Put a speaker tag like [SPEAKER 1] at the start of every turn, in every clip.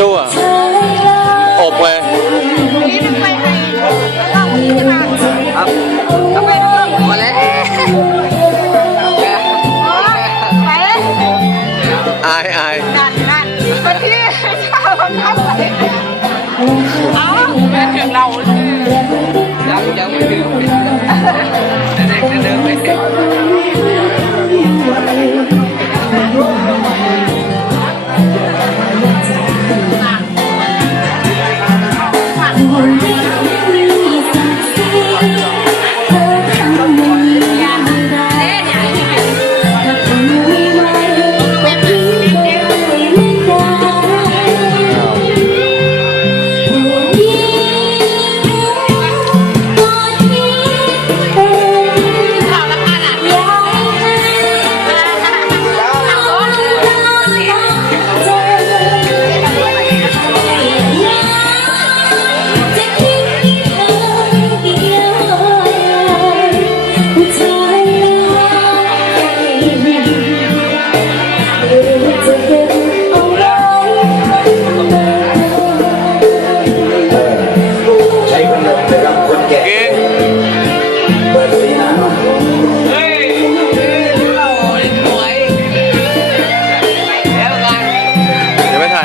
[SPEAKER 1] ชั่อะอบไงครับมาเล้วอา
[SPEAKER 2] ยอายนั่นนั่น
[SPEAKER 3] คนที่ชาวคนทับไปอ้าไม่ถึงเรา
[SPEAKER 1] ยังยั
[SPEAKER 3] งไม่ถึงเด็กเดินไป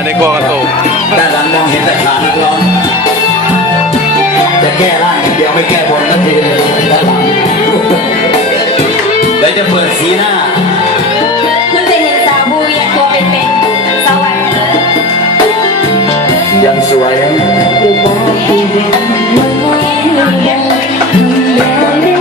[SPEAKER 3] ในกลักระตุกด้านหลังมองเห็นแต่ขานักร้องจะแก้ร่างอย่างเดียวไม่แก้บนสักทีเลยด้าหลังเดี๋วจะเปิดสีหน้ามันจะเห็นสาว
[SPEAKER 1] บุยตัวเป็นๆสวัสดียังสวยยังสวย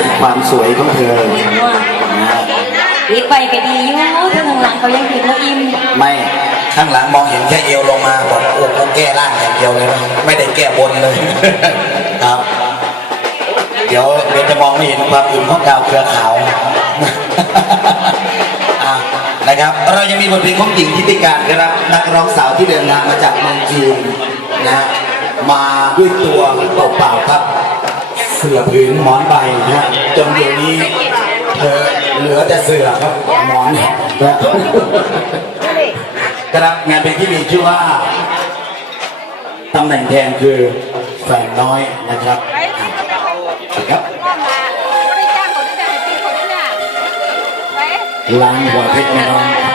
[SPEAKER 1] ให้มองเห็นความสวยของเธอนะครับ
[SPEAKER 3] อีกไปก็ดีอยู่ถ้าข้างหลังเขายังผิดว่าอิ่ม
[SPEAKER 1] ไม่ข้างหลังมองเห็นแค่เอวลงมาบอกโอ้โหแก้ร่างอย่างเดียวเลยนะไม่ได้แก้บนเลยครับ เดี๋ยวเดี๋ยวจะมองไม่เห็นความอื่นของดาวเครือขาวอะนะครับเรายังมีบทเพลงของหญิงทิติการนะครับนักร้องสาวที่เดินทางมาจากเมืองจีนนะฮะมาด้วยตัวเปล่าๆครับ เสือผืนหมอนใบนะฮะจนเดี๋ยวนี้เธอเหลือแต่เสือครับหมอนเนี่ยนะครับงานเพลงที่มีชื่อว่าตำแหน่งแทนคือแฟนน้อยนะครับครับ
[SPEAKER 4] บริการของที่จะให้ปีของที่เนี่ยไป
[SPEAKER 1] ล้างหัวเพชรน้อย
[SPEAKER 3] ยัง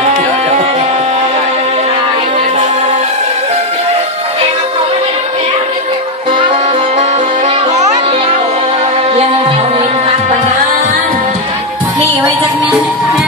[SPEAKER 3] เอาเล่นหักว่านั้นนี่ไว้จักแม่แม่